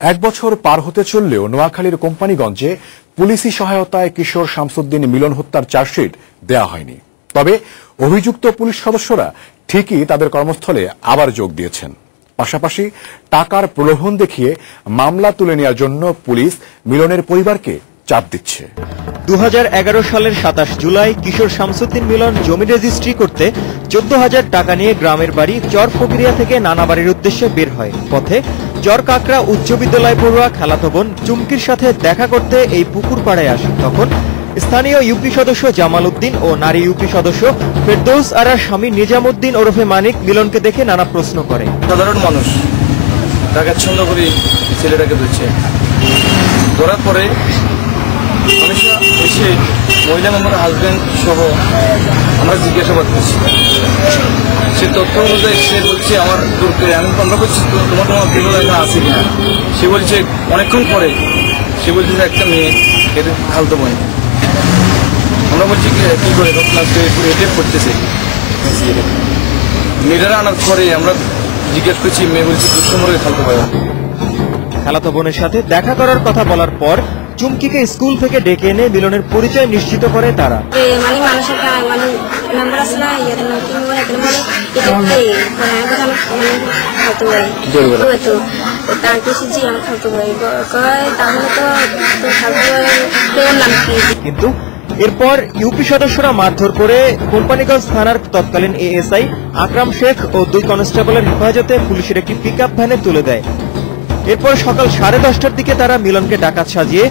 এক বছর পার হতে চললেও নোয়াখালীর কোম্পানিগঞ্জে পুলিশি সহায়তায় কিশোর শামসুদ্দিন মিলন হত্যার চার্জশিট দেয়া হয়নি। তবে অভিযুক্ত পুলিশ সদস্যরা ঠিকই তাদের কর্মস্থলে আবার যোগ দিয়েছেন। পাশাপাশি টাকার প্রলোভন দেখিয়ে মামলা তুলে নেওয়ার জন্য পুলিশ মিলনের পরিবারকে চাপ দিচ্ছে। 2011 সালের 27 জুলাই কিশোর শামসুদ্দিন মিলন জমি রেজিস্ট্রি করতে 14,000 টাকা নিয়ে গ্রামের বাড়ি চর ফকিরিয়া থেকে নানাবাড়ির উদ্দেশ্যে বের হয়। পথে চর কাকড়া উচ্চ বিদ্যালয় পড়ুয়া খালাতো বোন চুমকির সাথে দেখা করতে এই পুকুর পাড়ায় আসে। তখন স্থানীয় ইউপি সদস্য জামাল উদ্দিন ও নারী ইউপি সদস্য ফেরদৌস আরার স্বামী নিজামুদ্দিন ওরফে মানিক মিলনকে দেখে নানা প্রশ্ন করে। সাধারণ মানুষ টাকা ছন্দ করে ছেলেটাকে ধরছে, ধরার পরে এসে মহিলা মেম্বার হাজবেন্ড সহ আমরা জিজ্ঞাসাবাদ করছি। সে তথ্য অনুযায়ী সে বলছে আমার দূরকে আমি আমরা করছি তোমার এখানে আছে কিনা। সে বলছে অনেকক্ষণ পরে সে বলছে যে একটা মেয়ে এর খালতো বোন। আমরা বলছি কি করে এটেপ করতেছে। মেয়েরা আনার পরে আমরা জিজ্ঞেস করছি, মেয়ে বলছে দুঃসমরে খালতো ভাই। খালাতো বোনের সাথে দেখা করার কথা বলার পর চুমকিকে স্কুল থেকে ডেকে এনে মিলনের পরিচয় নিশ্চিত করে তারা। কিন্তু এরপর ইউপি সদস্যরা মারধর করে কোম্পানিগঞ্জ থানার তৎকালীন এএসআই আকরাম শেখ ও 2 কনস্টেবলের হেফাজতে পুলিশের একটি পিকআপ ভ্যানে তুলে দেয়। এরপর সকাল 10:30টার দিকে তারা মিলনকে ডাকাত সাজিয়ে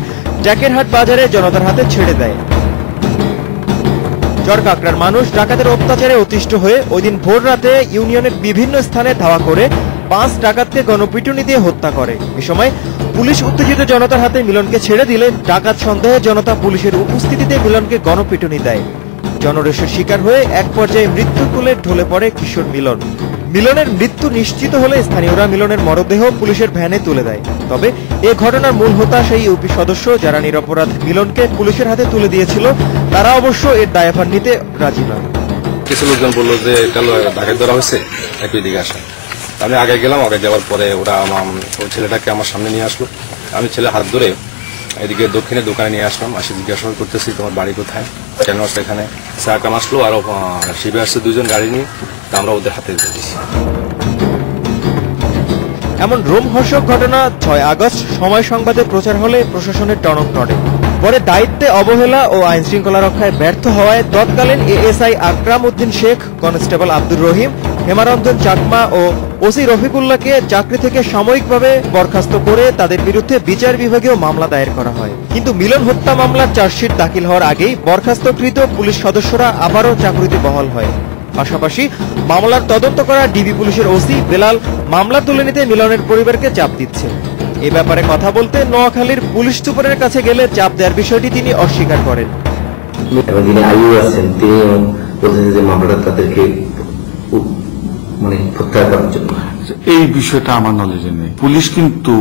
ট্যাকেরহাট বাজারে জনতার হাতে ছেড়ে দেয়। চর কাকড়ার মানুষ ডাকাতের অত্যাচারে অতিষ্ঠ হয়ে ওই দিন ভোর রাতে ইউনিয়নের বিভিন্ন স্থানে ধাওয়া করে 5 ডাকাতকে গণপিটুনি দিয়ে হত্যা করে। এ সময় পুলিশ উত্তেজিত জনতার হাতে মিলনকে ছেড়ে দিলে ডাকাত সন্দেহে জনতা পুলিশের উপস্থিতিতে মিলনকে গণপিটুনি দেয়। জনরোষের শিকার হয়ে এক পর্যায়ে মৃত্যুর কোলে ঢলে পড়ে কিশোর মিলন। মিলনের মৃত্যু নিশ্চিত হলে স্থানীয়রা মিলনের মরদেহ পুলিশের ভ্যানে তুলে দেয়। তবে এ ঘটনার মূল হোতা সেই ইউপি সদস্য যারা নিরপরাধ মিলনকে পুলিশের হাতে তুলে দিয়েছিল, তারা অবশ্য এর দায়ভার নিতে রাজি নয়। কিছু লোকজন বললো যে কালো ঢাকায় ধরা হয়েছে, একই দিকে আসা। আমি আগে গেলাম, আগে যাওয়ার পরে ওরা ওই ছেলেটাকে আমার সামনে নিয়ে আসলো। আমি ছেলে হাত ধরে এদিকে দক্ষিণে দোকানে নিয়ে আসলাম। আসি জিজ্ঞাসা করতেছি তোমার বাড়ি কোথায়, কেন আসছে এখানে। সাকাম আসলো আরো শিবে আসছে 2 জন গাড়ি নিয়ে, আমরা ওদের হাতে দিয়েছি। এমন রোমহর্ষক ঘটনা 6 আগস্ট সময় সংবাদে প্রচার হলে প্রশাসনের টনক নড়ে। পরে দায়িত্বে অবহেলা ও আইন শৃঙ্খলা রক্ষায় ব্যর্থ হওয়ায় তৎকালীন এএসআই আকরাম উদ্দিন শেখ, কনস্টেবল আব্দুর রহিম, হেমারঞ্জন চাকমা ও ওসি রফিকুল্লাহকে চাকরি থেকে সাময়িকভাবে বরখাস্ত করে তাদের বিরুদ্ধে বিচার বিভাগীয় মামলা দায়ের করা হয়। কিন্তু মিলন হত্যা মামলার চার্জশিট দাখিল হওয়ার আগেই বরখাস্তকৃত পুলিশ সদস্যরা আবারও চাকরিতে বহাল হয়। পাশাপাশি মামলার তদন্ত করা ডিবি পুলিশের ওসি বেলাল মামলা তুলে নিতে মিলনের পরিবারকে চাপ দিচ্ছে। এ ব্যাপারে কথা বলতে নোয়াখালীর পুলিশ সুপারের কাছে গেলে চাপ দেওয়ার বিষয়টি তিনি অস্বীকার করেন। এই বিষয়টা আমার নলেজে নেই। পুলিশ কিন্তু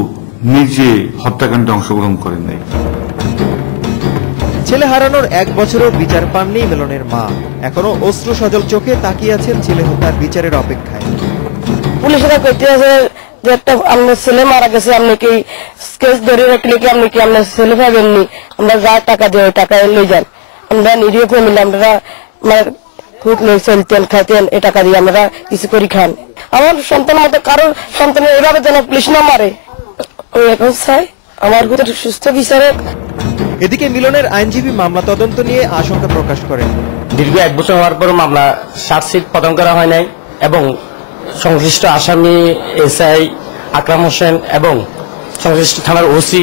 নিজে হত্যাকাণ্ডে অংশগ্রহণ করেন নাই। ছেলে হারানোর 1 বছরও বিচার পাননি মিলনের মা। এখনো অশ্রু সজল চোখে তাকিয়ে আছেন ছেলে হত্যার বিচারের অপেক্ষায়। পুলিশরা কইতে আছে যে একটা আপনার ছেলে মারা গেছে, আপনি কি কেস ধরে রাখলে কি আপনি কি আপনার ছেলে পাবেননি? আমরা যা টাকা দিয়ে টাকা লই যান। আমরা নিরীহ ফ্যামিলি, আমরা খুব চলতেন খাইতেন, এ টাকা দিয়ে আমরা কিছু করি খান। আমার সন্তান মতো কারোর সন্তানের এভাবে যেন পুলিশ না মারে। এখন চাই আমার ভিতরে সুস্থ বিচারক। এদিকে মিলনের আইনজীবী মামলা তদন্ত নিয়ে আশঙ্কা প্রকাশ করেন। দীর্ঘ 1 বছর হওয়ার পর মামলা চার্জশিট প্রদান করা হয় নাই এবং সংশ্লিষ্ট আসামি এসআই আকরাম হোসেন এবং সংশ্লিষ্ট থানার ওসি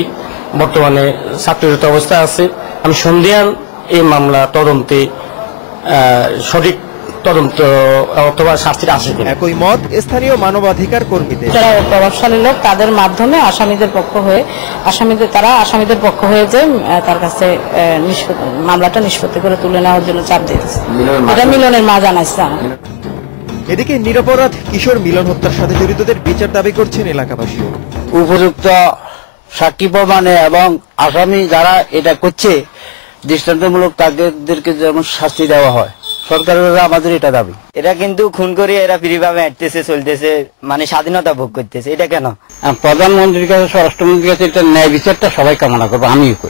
বর্তমানে চাকরিরত অবস্থায় আছে। আমি সন্দেহান এই মামলা তদন্তে সঠিক তদন্ত অথবা শাস্তির আসে কিনা। একই মত স্থানীয় মানবাধিকার কর্মীদের। যারা প্রভাবশালী লোক তাদের মাধ্যমে আসামিদের পক্ষ হয়ে যে তার কাছে মামলাটা নিষ্পত্তি করে তুলে নেওয়ার জন্য চাপ দিয়েছে। এটা মিলনের মা জানাইছে। এদিকে নিরপরাধ কিশোর মিলন হত্যার সাথে জড়িতদের বিচার দাবি করছেন এলাকাবাসীও। উপযুক্ত সাক্ষী প্রমাণে এবং আসামি যারা এটা করছে দৃষ্টান্তমূলক তাদেরকে যেমন শাস্তি দেওয়া হয় সরকারের আমাদের এটা দাবি। এরা কিন্তু খুন করে এরা ফ্রিভাবে হাঁটতেছে চলতেছে, মানে স্বাধীনতা ভোগ করতেছে, এটা কেন? প্রধানমন্ত্রীর কাছে, স্বরাষ্ট্রমন্ত্রীর কাছে এটা ন্যায় বিচারটা সবাই কামনা করবো, আমিও করি।